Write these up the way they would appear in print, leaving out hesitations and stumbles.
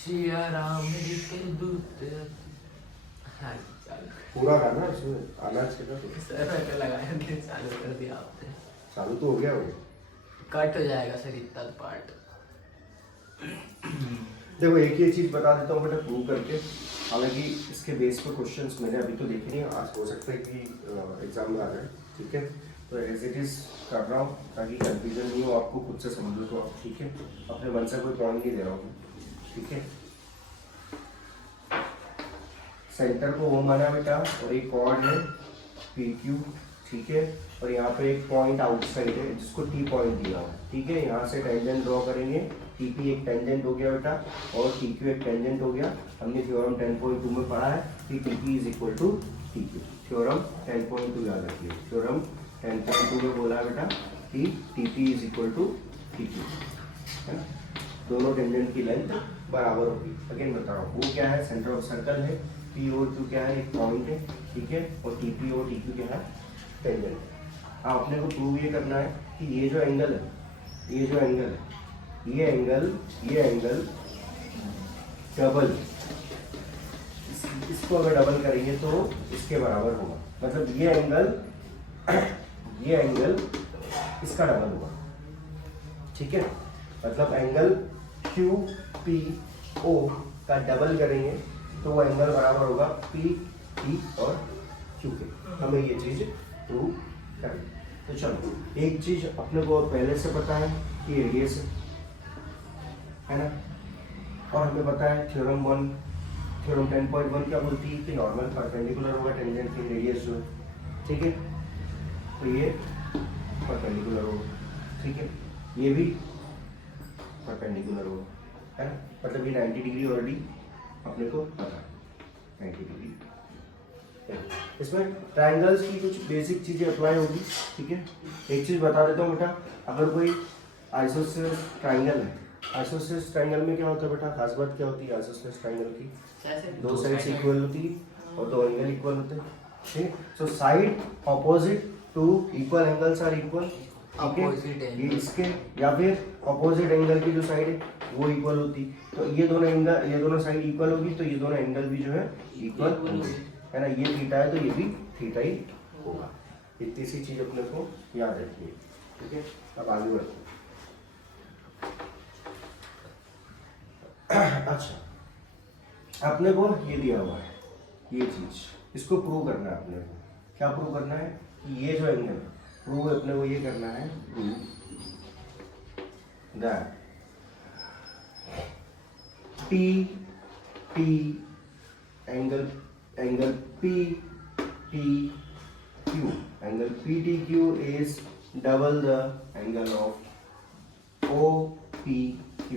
सिया राम के दूत। हाँ चलो पूरा गाना इसमें आना चाहिए। सर पे लगाया थे, चालू कर दिया आपने। चालू तो हो गया वो। कट हो जाएगा सर इतना पार्ट। देखो एक ये चीज़ बता देता हूँ बेटा प्रूव करके, हालांकि इसके बेस पर क्वेश्चंस मैंने अभी तो देखे नहीं, आज हो सकता है कि एग्जाम में आ जाए, ठीक है। तो एज इट इज़ कर रहा हूँ ताकि कंफ्यूजन नहीं हो, आपको खुद से समझो तो आप, ठीक है। अपने मन से कोई पॉइंट नहीं दे रहा हूँ, ठीक है। सेंटर को O माना बेटा, और एक कॉर्ड है PQ, ठीक है। और यहाँ पे एक पॉइंट आउटसाइड है जिसको T पॉइंट दिया हुआ है, ठीक है। यहाँ से टेंजेंट ड्रॉ करेंगे, TP एक टेंजेंट हो गया बेटा और TQ एक टेंजेंट हो गया। हमने थ्योरम 10.2 में पढ़ा है कि TP is equal to TQ। Theorem 10.2 याद रखिए, थ्योरम 10.2 में बोला है बेटा कि TP is equal to TQ, है ना। दोनों टेंजेंट की लेंथ बराबर होगी। अगेन बता रहा हूँ, वो क्या है, सेंटर ऑफ सर्कल है, P और Q क्या है, एक पॉइंट है, ठीक है। और TP और TQ क्या है, टेंजेंट। आपने को प्रूव ये करना है कि ये जो एंगल है, ये जो एंगल है, ये एंगल डबल, इसको अगर डबल करेंगे तो इसके बराबर होगा। मतलब ये एंगल इसका डबल होगा, ठीक है। मतलब एंगल QPO का डबल करेंगे तो वो एंगल बराबर होगा PT और Q के। हमें ये चीज प्रूव करनी। तो चलो एक चीज अपने को पहले से पता है कि रेडियस है ना, और हमें पता है थ्योरम 10.1 क्या बोलती है कि नॉर्मल परपेंडिकुलर होगा टेंजेंट की रेडियस जो है, ठीक है। तो ये परपेंडिकुलर होगा, ठीक है। ये भी परपेंडिकुलर होगा, है ना। मतलब ये 90 डिग्री ऑलरेडी अपने को पता है, 90 डिग्री। इसमें ट्रायंगल्स की कुछ बेसिक चीजें अप्लाई होगी, ठीक है। एक चीज बता देता हूँ बेटा, अगर कोई आइसोसेलेस ट्रायंगल है, आइसोसेलेस ट्रायंगल में क्या होता है बेटा, खास बात क्या होती है आइसोसेलेस ट्रायंगल की, दो साइड्स इक्वल होती है और दो एंगल इक्वल होते हैं, ठीक है। So side opposite to equal angles are equal, ठीक है। ये इसके या फिर ऑपोजिट एंगल की जो साइड है वो इक्वल होती, तो ये दोनों साइड इक्वल होगी, तो ये दोनों एंगल भी जो है इक्वल होंगे, है ना। ये थीटा है तो ये भी थीटा ही होगा। इतनी सी चीज अपने को याद रखिए, ठीक है। अब आगे बढ़ते अच्छा, अपने को ये दिया हुआ है, ये चीज इसको प्रूव करना है अपने को। क्या प्रूव करना है कि ये जो एंगल प्रूव अपने को ये करना है, prove that P angle PTQ, angle PTQ is double the angle of OPQ।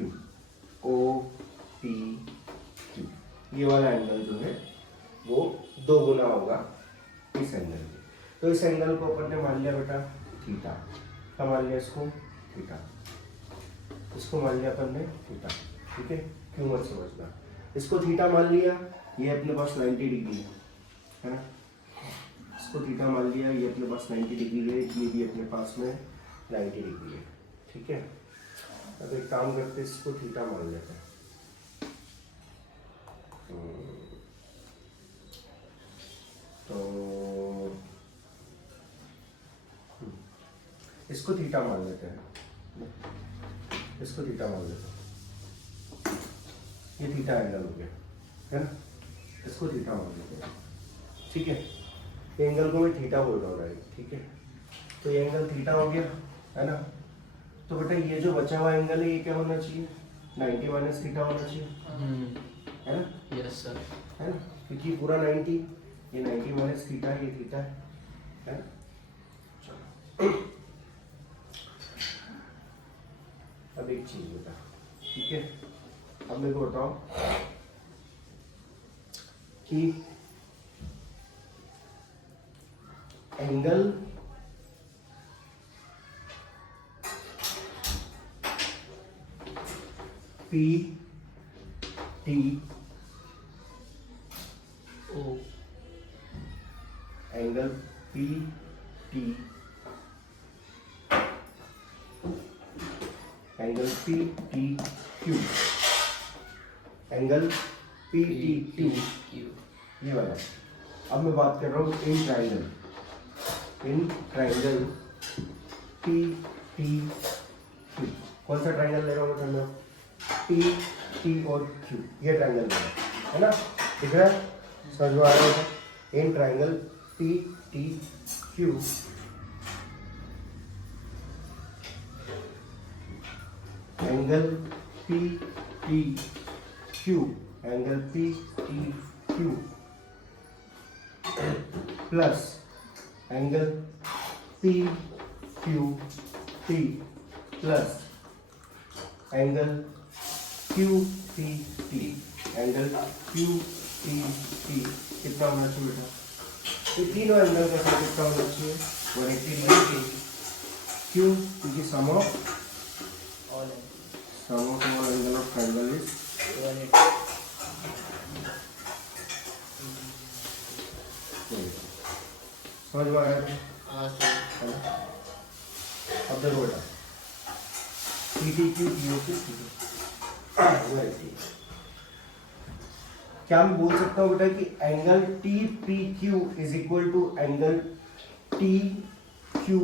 ये वाला एंगल जो है वो दो गुना होगा इस एंगल के। तो इस एंगल को अपन ने मान लिया बेटा थीटा, क्या मान लिया इसको, थीटा। इसको मान लिया अपन ने थीटा, ठीक है। क्यों मत समझना, इसको थीटा मान लिया, ये अपने पास 90 डिग्री है ना। इसको थीटा मान लिया, ये अपने पास 90 डिग्री है, ये भी अपने पास में 90 डिग्री है, ठीक है। अब एक काम करते हैं, इसको थीटा मान लेते हैं। तो इसको थीटा मान लेते हैं, इसको थीटा मान लेते हैं। ये थीटा एंगल हो गया, है ना। इसको थीटा मान लेते हैं, ठीक है। ये एंगल को मैं थीटा बोल रहा हूँ, ठीक है। तो ये एंगल थीटा हो गया, है ना। तो बेटा ये जो बचा हुआ एंगल है ये क्या होना चाहिए, 90 माइनस थीटा होना चाहिए, है ना। यस सर, है ना, क्योंकि पूरा 90, ये 90 माइनस थीटा, ये थीटा है ना। अब एक चीज बता, ठीक है। अब मेरे को बताओ कि angle PT O angle PT angle PTQ angle P T Q, Q. ये वाला। अब मैं बात कर रहा हूँ in triangle P T Q. कौन सा ट्राइंगल ले रहा हूँ मैं? पी टी और क्यू, ये ट्राइंगल ले रहा हूँ, है ना? दिख रहा है? समझ में आ रहा है? इन triangle P T Q angle P T Q, angle P T Q plus angle P Q T plus angle Q T T, angle Q T T कितना होना चाहिए बेटा? ये तीनों एंगल का सम कितना होना चाहिए? 180 डिग्री। क्यों? क्योंकि sum of all angle of triangle is 180। समझ में आ रहा है? हाँ सर। अब देखो बेटा, पी टी क्यू क्यू क्या मैं बोल सकता हूँ बेटा कि angle T P Q is equal to angle T Q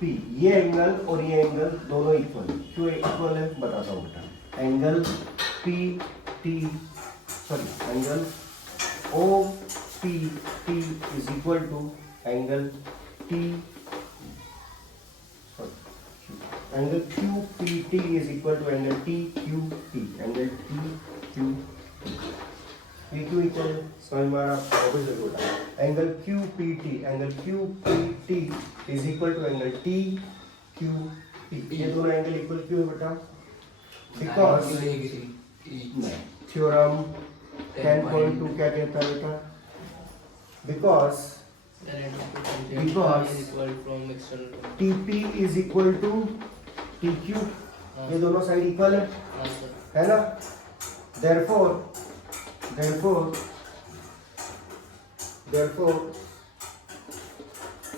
P? ये एंगल और ये एंगल दोनों इक्वल है। क्यों इक्वल है बताता हूँ बेटा। Angle P T sorry angle O P T is equal to angle T angle Q P T is equal to angle T Q P, angle T Q P Q equal समझ में आ रहा है? Angle Q P T is equal to angle T Q P. ये दोनों angle equal क्यों है बेटा? बिकॉज थ्योरम 10.2 क्या कहता है बेटा? Because TP is equal to TQ, ये दोनों साइड इक्वल है ना? therefore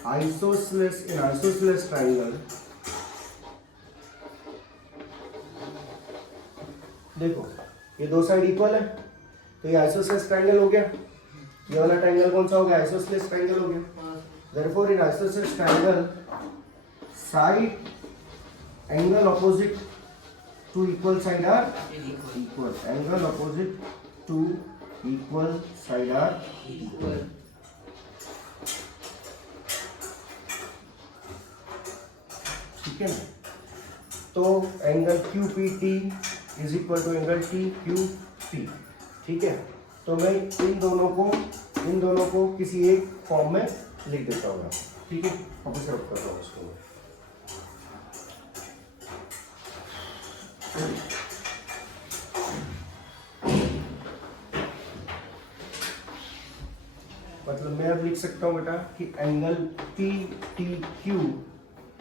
isosceles in isosceles triangle, देखो ये दो साइड इक्वल है तो ये आइसोसेलेस ट्रायंगल हो गया। ये वाला ट्रायंगल कौन सा हो गया? आइसोसेलेस ट्रायंगल हो गया। therefore in isosceles triangle side angle opposite to equal side are equal, angle opposite to equal side are equal। ठीक है ना? तो angle Q P T is equal to angle T Q P. ठीक है, तो मैं इन दोनों को किसी एक फॉर्म में लिख देता हूँ। ठीक है, वापस रब कर रहा हूँ उसको मैं। मतलब मैं अब लिख सकता हूँ बेटा कि angle P T Q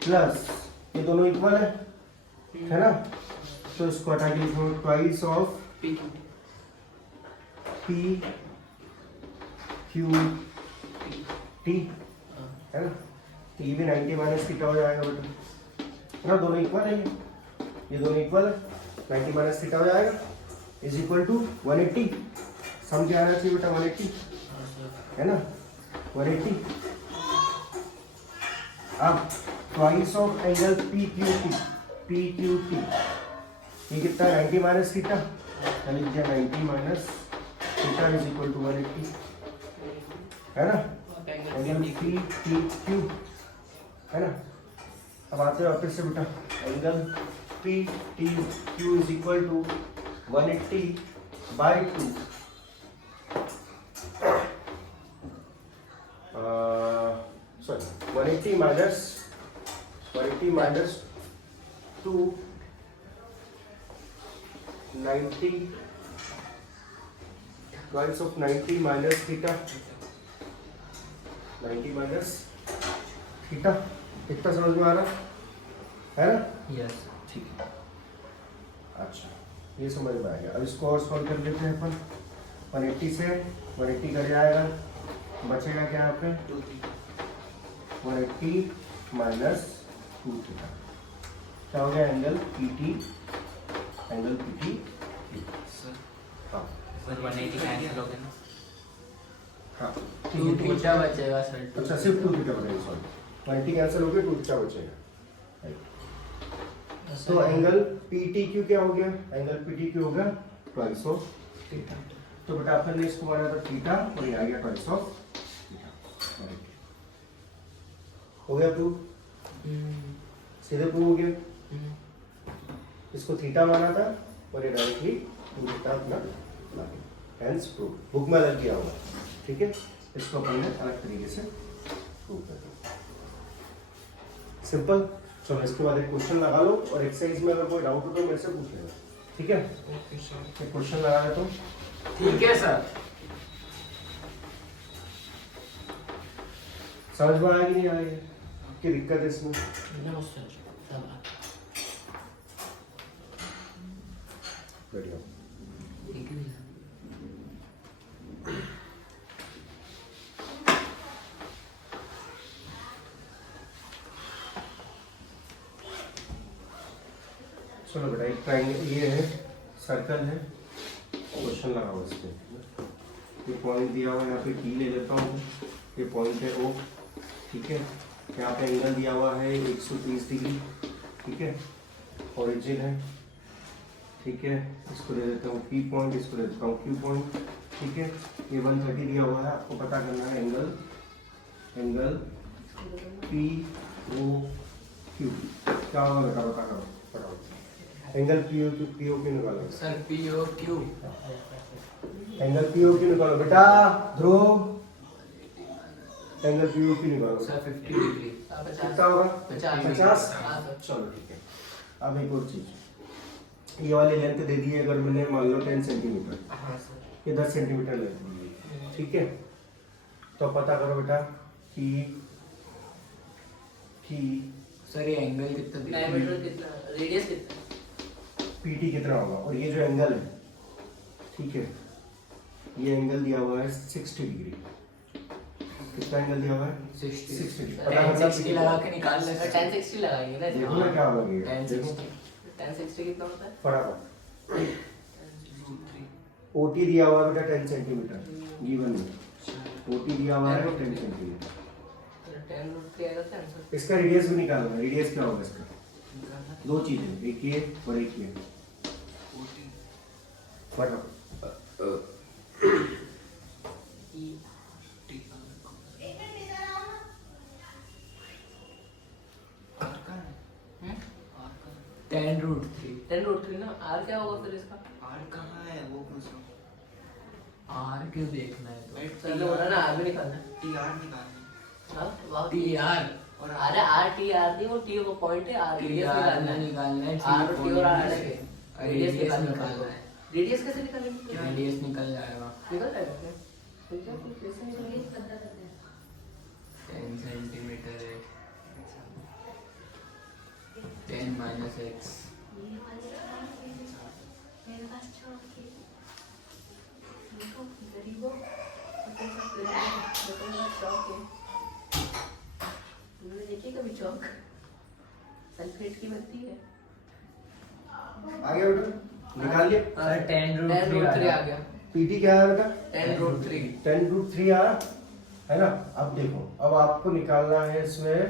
plus ये दोनों इक्वल है ना? तो इसको हटा के लिखो twice of P Q T, है ना? तो ये भी 90 माइनस थीटा हो जाएगा बेटा, ना? दोनों इक्वल है, ये दोनों इक्वल है, 90 माइनस थीटा हो जाएगा इज इक्वल टू 180। सम क्या आना चाहिए बेटा? 180, है ना? 180। अब twice of angle P Q T ये कितना है? 90 माइनस थीटा, यानी 90 minus theta is equal to 180, है ना? एंगल पी टी क्यू, है ना? अब आते हैं वापस से बेटा, angle P T Q is equal to 180/2 sorry 180 minus 2 90 twice of 90 minus theta, 90 minus theta। कितना समझ में आ रहा है ना? यस। ठीक है, अच्छा ये समझ में आ गया। अब इसको और सॉल्व कर लेते हैं अपन। 180 से 180 कर जाएगा, बचेगा क्या यहाँ पे? 180 माइनस 2 थीटा, क्या हो गया? Angle P T. हाँ फिर 180 कैंसिल हो गया ना। हाँ टू थीटा बचेगा सर। अच्छा सिर्फ 2 थीटा बचेगा, सॉरी 20 कैंसिल हो गया, 2 थीटा बचेगा। तो एंगल PTQ क्या हो गया? एंगल PTQ हो गया ट्वाइस ऑफ थीटा। तो बेटा अपन ने इसको माना था थीटा और ये आ गया ट्वाइस ऑफ थीटा। हो गया प्रूव? सीधे प्रूव हो गया। इसको थीटा माना था और ये डायरेक्टली 2 थीटा अपना ला गया, हेंस प्रूव। बुक में अलग किया होगा, ठीक है। इसको अपन ने अलग तरीके से प्रूव कर दिया, सिंपल। चलो इसके बाद एक क्वेश्चन लगा लो और एक्सरसाइज में अगर कोई डाउट हो तो मेरे से पूछ लेना, ठीक है। एक क्वेश्चन लगा ले तो ठीक है सर। समझ में आया कि नहीं आया? क्या दिक्कत है इसमें? नमस्ते सब बढ़िया। ठीक है। चलो बेटा एक ट्रायंगल ये है, सर्कल है, क्वेश्चन लगा हुआ इस पे। ये पॉइंट दिया हुआ है, यहाँ पे टी ले लेता हूँ, ये पॉइंट है O, ठीक है। यहाँ पे एंगल दिया हुआ है 130 डिग्री, ठीक है। ओरिजिन है, ठीक है। इसको ले लेता हूँ P पॉइंट, इसको ले लेता हूँ Q पॉइंट, ठीक है। ये 130 दिया हुआ है, आपको पता करना है एंगल POQ क्या होगा बेटा, बता करो फटाफट। एंगल POQ निकालो सर POQ। एंगल POQ निकालो बेटा, ध्रुव एंगल POQ निकालो। Sir 50 degree. कितना होगा? 50। चलो ठीक है। अब एक और चीज, ये वाली लेंथ दे दी है, अगर मैंने मान लो 10 सेंटीमीटर, हाँ सर। ये 10 सेंटीमीटर लेंथ दी है, ठीक है। तो पता करो बेटा कि सर ये एंगल कितना दिया? डायमीटर कितना, रेडियस कितना? PT कितना होगा, और ये जो एंगल है, ठीक है, ये एंगल दिया हुआ है 60 डिग्री। कितना एंगल दिया हुआ है? 60 डिग्री। पता करना 60 लगा के निकाल ले। 1060 लगाएंगे ना। देखो ना क्या लगेगा, 1060। 1060 कितना होता है? फटाफट। OT दिया हुआ है बेटा 10 सेंटीमीटर, गिवन में OT दिया हुआ है 10 सेंटीमीटर। 10√3 आएगा क्या आंसर? इसका रेडियस भी निकालना है। रेडियस क्या होगा इसका? दो चीजें, एक ये और एक ये। फटाफट। Ten root three. 10√3 ना। R क्या होगा फिर इसका? आर कहाँ है वो पूछ रहा हूँ। आर क्यों देखना है तो? सर ने बोला ना R भी निकालना है। टी आर निकालना हाँ वाह। TR और अरे RTR नहीं, वो T वो पॉइंट है, R रेडियस निकालना है। निकालना है। R और T और R अलग है। रेडियस रेडियस निकालना निकालना है। है। रेडियस कैसे निकालेंगे? रेडियस निकल जाएगा। निकल जाएगा क्या? ठीक है, फिर कैसे निकालेंगे? 10 सेंटीमीटर है। 10 माइनस एक्स। देखिए कभी चौक सल्फेट की बनती है। आ गया बेटा, निकाल लिया। सर 10√3 आ गया। PT क्या है बेटा? 10√3। 10√3 आया है ना। अब देखो, अब आपको निकालना है इसमें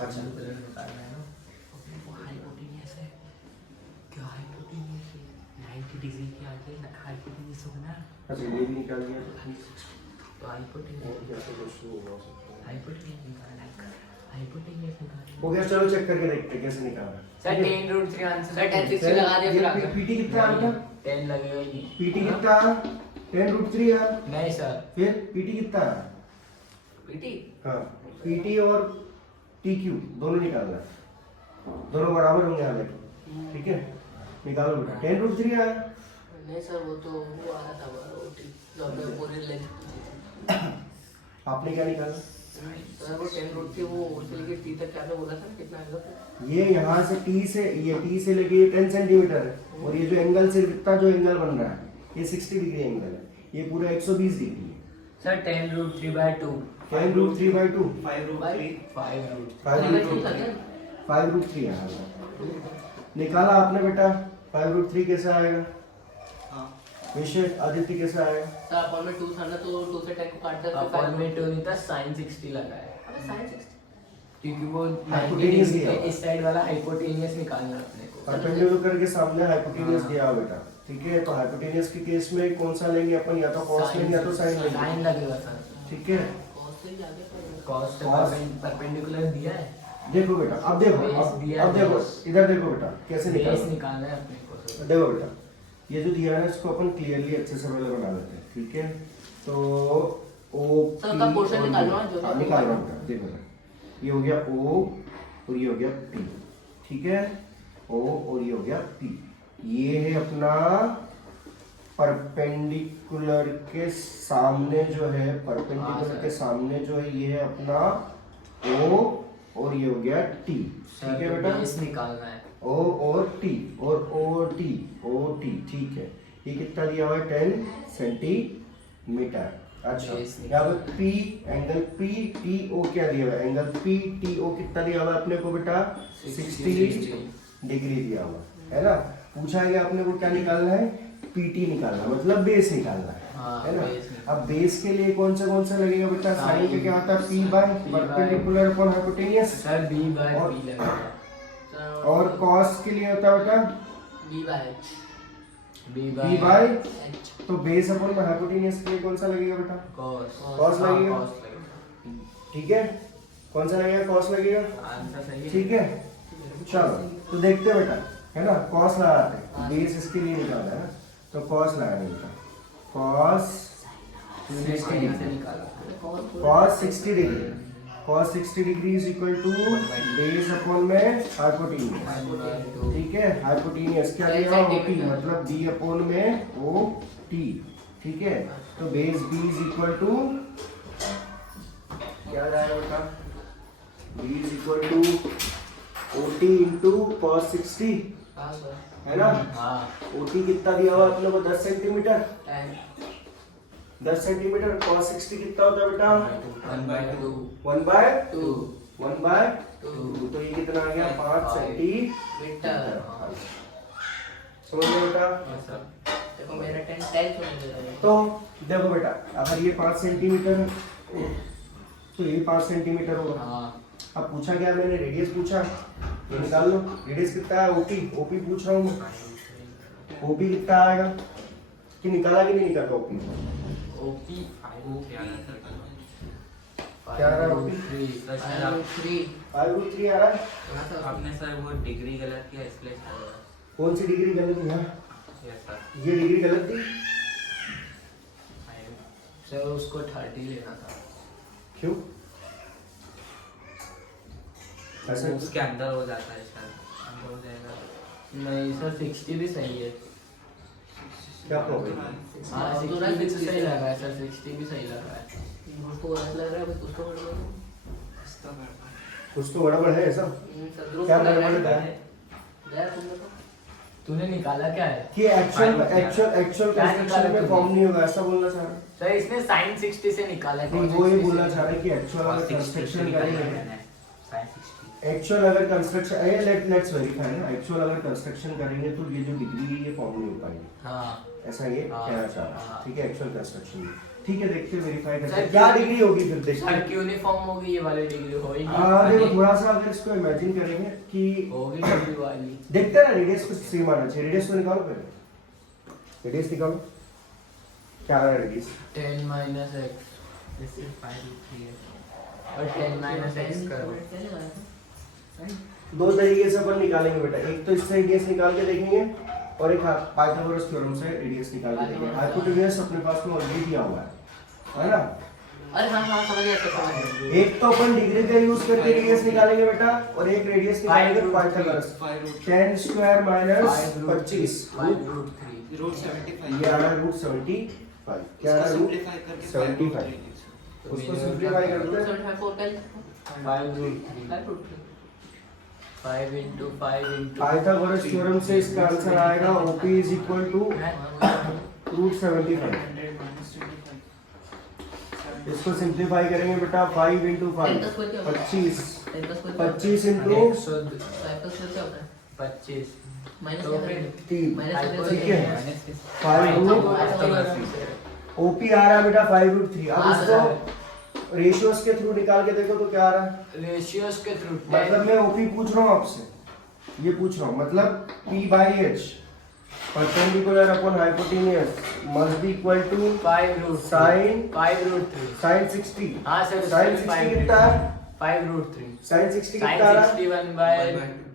अच्छा निकालना है ना। वो हाइपोटेनियस है। क्या हाइपोटेनियस है? 90 डिग्री के आगे हाइपोटेनियस होगा ना। अच्छा, ये भी निकाल दिया। तो हाइपोटेनियस और क्या तो क्वेश्चन नहीं हो सकता। हाइपोटेनियस निकालना है। हाइपोटेनियस निकालना हो गया, चलो चेक करके देखते हैं कैसे निकालना है। Sir 10√3 answer. सर 1060 लगा दिया फिर आ गया। PT कितना आ गया? 10 लगेगा ही नहीं। PT कितना है? 10√3 है। नहीं सर। फिर PT कितना है? पीटी हाँ, PT और TQ दोनों निकालना है, दोनों बराबर होंगे हालांकि, ठीक है। निकालो बेटा, 10√3 आया। नहीं सर, वो तो वो आ रहा था रोटी जो हमने पूरी लेंथ आपने क्या निकाला? सर वो 10√3 वो उससे लेके टी तक क्या बोला था, कितना आएगा फिर? ये यहाँ से T से, ये T से लेके ये 10 सेंटीमीटर है, और ये जो एंगल से इतना जो एंगल बन रहा है ये 60 डिग्री एंगल है, ये पूरा 120 डिग्री है। सर 10√3/2। 10√3/2 5√3 5 रूट। 5√3 5√3 है। निकाला आपने बेटा 5√3 कैसे आएगा? हाँ विशेष आदित्य कैसे आएगा? सर अपॉन में 2 था ना तो 2 से 10 को काट दे अपॉन में 2 नहीं था sin 60 लगा है अबे sin 60 क्योंकि वो 90 Hypotenuse डिग्री दिया के हुआ। इस साइड वाला हाइपोटेनियस निकालना है अपने को। परपेंडिकुलर के सामने हाइपोटेनियस हाँ। दिया हुआ बेटा, ठीक है। तो हाइपोटेनियस के केस में कौन सा लेंगे अपन, या तो cos लेंगे या तो sin लेंगे, sin लगेगा सर। ठीक है। cos से भी आगे पड़ेगा cos से Cos। परपेंडिकुलर दिया है, देखो बेटा, अब देखो, Base दिया अब देखो, base। इधर देखो बेटा कैसे बेस निकालना। निकालना है अपने को सर। देखो बेटा, ये जो दिया है ना इसको अपन क्लियरली अच्छे से पहले बना लेते हैं, ठीक है। तो ओ सर, उसका portion निकालना है, जो निकाल रहा हूँ बेटा, देखो बेटा, ये हो गया O और ये हो गया P, ठीक है। O और ये हो गया P, ये है अपना परपेंडिकुलर के सामने जो है, हाँ, परपेंडिकुलर सर। के सामने जो है ये है अपना O और ये हो गया T, ठीक है बेटा। बेस निकालना है। O और T और OT, ठीक है। ये कितना दिया हुआ है 10 सेंटीमीटर। अच्छा, Base निकालना यहाँ पे P एंगल PTO क्या दिया हुआ है, एंगल PTO कितना दिया हुआ है अपने को बेटा 60 डिग्री दिया हुआ है ना। पूछा गया अपने को क्या निकालना है, PT निकालना, मतलब बेस निकालना हाँ, है ना। base निकालना। अब बेस के लिए कौन सा लगेगा बेटा, Sin। साइन का क्या होता है P by P by- perpendicular upon hypotenuse, sir B by और- P लगेगा। सर और cos के लिए होता है बेटा b by h B P by, h तो बेस अपॉन में हाइपोटेनियस के लिए कौन सा लगेगा बेटा, cos cos हाँ, लगेगा। cos लगेगा। ठीक है। कौन सा लगेगा, cos लगेगा, आंसर सही है। ठीक है। चलो तो देखते हैं बेटा, है ना, cos लगाते हैं, बेस इसके लिए निकालना है ना, तो cos लगाने बेटा, cos 60 से डिग्री, निकाला। cos 60 degree, cos 60 degree is equal to base upon में हाइपोटेनियस, ठीक है। हाइपोटेनियस क्या दिया हुआ OT, मतलब B अपॉन में OT, ठीक है। तो base B is equal to क्या जाएगा बेटा, B is equal to OT into cos 60, हाँ सर है ना। हाँ OT कितना दिया हुआ अपने को 10 सेंटीमीटर, 10 10 सेंटीमीटर, cos 60 कितना होता है बेटा 1 by 2 1 बाय 2 1 बाय 2 2, तो ये कितना आ गया 5 सेंटीमीटर। मीटर समझ गए बेटा। देखो मेरा 10 छोड़ दे रहा है तो देखो बेटा, अगर ये 5 सेंटीमीटर है तो ये 5 सेंटीमीटर होगा। हाँ अब पूछा गया, मैंने रेडियस पूछा, ये निकाल लो। रेडियस कितना है, ओपी पूछ रहा हूँ मैं, ओपी कितना आएगा, कि निकाला कि नहीं निकाला ओपी, OP क्या आ रहा है ओपी, 3 5√3 आ रहा है। हाँ सर आपने सर वो डिग्री गलत किया इसलिए सर कौन सी डिग्री गलत है, यस सर ये डिग्री गलत थी, सर उसको 30 लेना था। क्यों ऐसा, उसके अंदर हो जाता है सर अंदर हो जाएगा नहीं सर 60 भी सही है। क्या प्रॉब्लम, हाँ 60 भी तो सही लगा है सर, 60 भी सही लगा है। उसको गलत लग रहा है बस उसको गड़बड़ है। कुछ तो गड़बड़ है ऐसा, सर ध्रुव क्या को लग रहा गड़बड़ है है यार तुमने तो तूने निकाला क्या है कि एक्चुअल क्या निकाला कंस्ट्रक्शन में तूने? फॉर्म नहीं होगा, ऐसा बोलना चाह रहा है। सर इसने sin 60 से निकाला है। नहीं, cos वो ये 60 से बोलना निकाला चाह रहा है कि एक्चुअल अगर 60 कंस्ट्रक्शन निकाला करेंगे, मैंने साइन 60 एक्चुअल अगर कंस्ट्रक्शन लेट्स वेरीफाई ना, एक्चुअल अगर कंस्ट्रक्शन करेंगे तो ये जो डिग्री है ये फॉर्म नहीं हो पाएगी, हाँ ऐसा ये हाँ, कहना चाह रहा है, हाँ। ठीक है। एक्चुअल कंस्ट्रक्शन में ठीक है, देखते हैं वेरीफाई करते सर, हैं क्या क्यों- डिग्री होगी, फिर देखते सर हैं। क्यों नहीं फॉर्म होगी ये वाली डिग्री होगी देखो थोड़ा सा अगर इसको इमेजिन करेंगे कि होगी डिग्री वाली। देखते हैं ना, रेडियस को सेम आना चाहिए, रेडियस को निकालो पहले, रेडियस निकालो, क्या आ रहा है radius, 10 minus x this is 5√3 है और 10 minus x करो। दो तरीके से अपन निकालेंगे बेटा, एक तो इससे रेडियस निकाल के देखेंगे और एक पाइथागोरस थ्योरम से रेडियस निकाल के देखेंगे। हाइपोटेन्यूज अपने पास में ऑलरेडी दिया हुआ है ना। अरे हाँ हाँ समझ गया समझ गया एक तो अपन डिग्री का यूज करके रेडियस निकालेंगे बेटा, और एक रेडियस निकालेंगे पाइथागोरस 10 स्क्वायर माइनस 25 5√3 रूट 75 ये आ रहा है रूट 75, क्या आ रहा है रूट सिंपलीफाई करके 75, उसको सिंपलीफाई कर दो 75 4 5√3 5 into 5 into पाइथागोरस थ्योरम से इसका आंसर आएगा OP is equal to root 75। इसको सिंपलीफाई करेंगे बेटा, 5 into 5 25, 25 into 110 क्या होता है 25 माइनस तो फिर 3 माइनस ठीक है माइनस किस 5 रूट तो ओपी आ रहा है बेटा 5 रूट 3 अब हाँ, इसको रेशियोज के थ्रू निकाल के देखो तो क्या आ रहा है रेशियोज के थ्रू मतलब मैं ओपी पूछ रहा हूँ आपसे ये पूछ रहा हूँ मतलब p by h perpendicular upon hypotenuse must be equal to 5 root Sin 5 root 3 sin 60 हाँ सर sin 60 कितना है 5 रूट 3 sin 60 sin कितना आ रहा है 61 by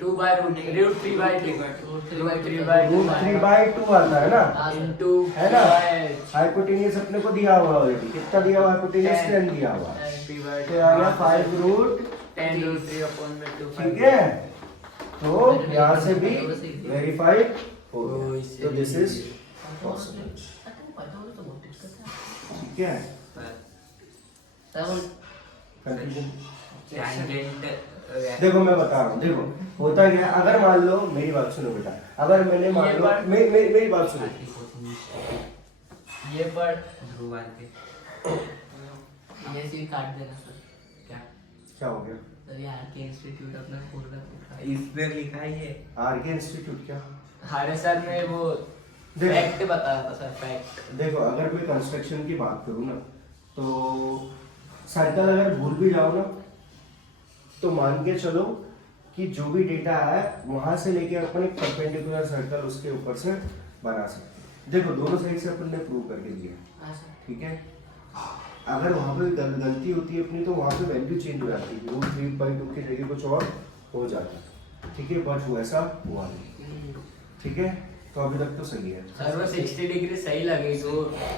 2 by root 3 by 2 root 3 by 2 root 3 by 2 आता है ना into है ना by हाइपोटेन्यूज अपने को दिया हुआ ऑलरेडी कितना दिया हुआ हाइपोटेन्यूज 10 दिया हुआ है 10 by तो आ गया 5 रूट 10 root 3 upon में 2 ठीक है तो यहाँ से भी वेरीफाई हो ओ, गया इससे तो दिस भी इज पॉसिबल ठीक है कंफ्यूजन टेंजेंट देखो मैं बता रहा हूँ देखो होता क्या है अगर मान लो मेरी बात सुनो बेटा अगर मैंने मान ये लो बात- मेरी बात सुनो ये पर ध्रुव आगे ये सीट काट देना सर क्या क्या हो गया सर ये आरके इंस्टीट्यूट अपना खोल रहा है इसमें लिखा है ये आरके इंस्टीट्यूट क्या हमारे सर ने वो देखो। फैक्ट बताया था सर फैक्ट देखो अगर मैं कंस्ट्रक्शन की बात करूँ ना तो सर्कल अगर भूल भी जाओ ना तो मान के चलो कि जो भी डेटा है वहां से लेके अपन एक परपेंडिकुलर सर्कल उसके ऊपर से बना सकते हैं देखो दोनों साइड से अपन ने प्रूव करके दिया हाँ सर ठीक है अगर वहां पे गलती होती है अपनी तो वहां पे वैल्यू चेंज हो जाती है रूट 3/2 की जगह कुछ और हो जाता है ठीक है बट वैसा हुआ नहीं ठीक है तो अभी तक तो सही है सर वो 60 डिग्री सही लगी तो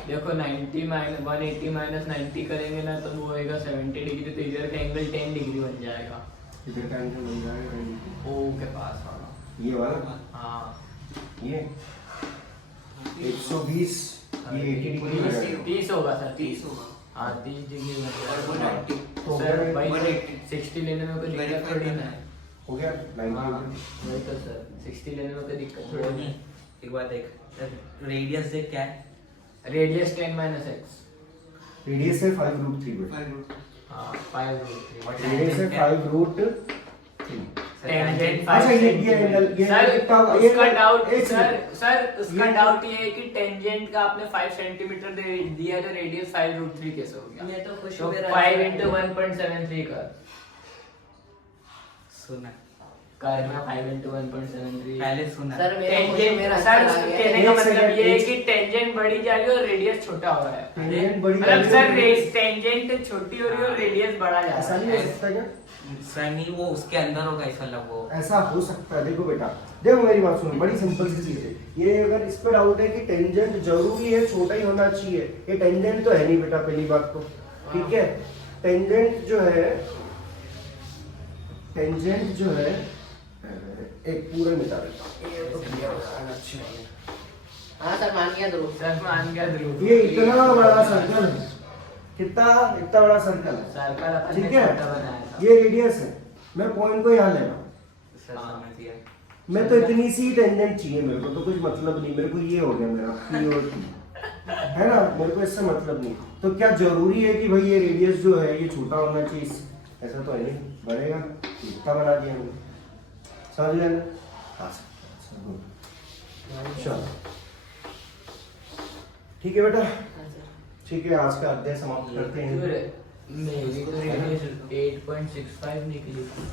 देखो 90 माइनस 180 माइनस 90 करेंगे ना तो वो होएगा 70 डिग्री तो इधर का एंगल 10 डिग्री बन जाएगा इधर का एंगल बन जाएगा ओ के पास वाला ये वाला हाँ ये 120 ये 80 डिग्री हो जाएगा 30 होगा सर 30 होगा हाँ 30 डिग्री बन और जाएगा 180 तो सर अगर भाई 180 60 लेने में कोई दिक्कत थोड़ी ना है हो गया 90 हाँ हो गया वही तो सर 60 लेने में कोई दिक्कत वो थोड़ी नहीं नहीं एक बार देख रेडियस देख क्या है रेडियस 10 माइनस एक्स रेडियस है 5 रूट 3 बेटा 5 रूट हाँ 5 रूट 3 रेडियस है 5 रूट 3 टेंजेंट अच्छा ये एंगल ये सर कितना उसका डाउट एक सर सेकंड। सर उसका ये- डाउट ये है कि टेंजेंट का आपने 5 सेंटीमीटर दे दिया तो रेडियस 5 रूट 3 कैसे हो गया मैं तो खुश तो हो गया 5 into 1.73 कर सुना करना 5 into 1.73 पहले सुना सर मेरा टेंजेंट मेरा सर अच्छा लगा कहने एक का मतलब सेकंड, ये है एक- कि टेंजेंट बढ़ी जा रही है और रेडियस छोटा हो रहा है टेंजेंट बढ़ी जा मतलब रही है, सर टेंजेंट छोटी हो रही है और रेडियस बड़ा जा ऐसा रहा नहीं हो है सकता क्या सर नहीं वो उसके अंदर होगा ऐसा लग वो ऐसा हो सकता है देखो बेटा देखो मेरी बात सुनो बड़ी सिंपल सी चीज है ये अगर इस पे डाउट है कि टेंजेंट जरूरी है छोटा ही होना चाहिए ये टेंजेंट तो है नहीं बेटा पहली बात तो ठीक है टेंजेंट जो है टेंजेंट जो है एक पूरा मिटा देता ये तो क्लियर हो जाएगा अच्छा है। हाँ सर मान गया ध्रुव सर मान गया ध्रुव ये इतना बड़ा सर्कल है कितना इतना बड़ा सर्कल है सर्कल अपन ठीक ने है छोटा बनाया था ये रेडियस है मैं पॉइंट को यहाँ ले रहा हूँ सर समझ गया मैं तो इतनी सी टेंजेंट चाहिए मेरे को तो कुछ मतलब नहीं मेरे को ये हो गया मेरा P और Q। है ना मेरे को इससे मतलब नहीं तो क्या जरूरी है कि भाई ये रेडियस जो है ये छोटा होना चाहिए ऐसा तो है नहीं बढ़ेगा इतना बना दिया मैंने समझ गया ना हाँ सर good। चलो ठीक है बेटा ठीक है आज का अध्याय समाप्त करते हैं मेरी तो रेडियस 8.65 निकली थी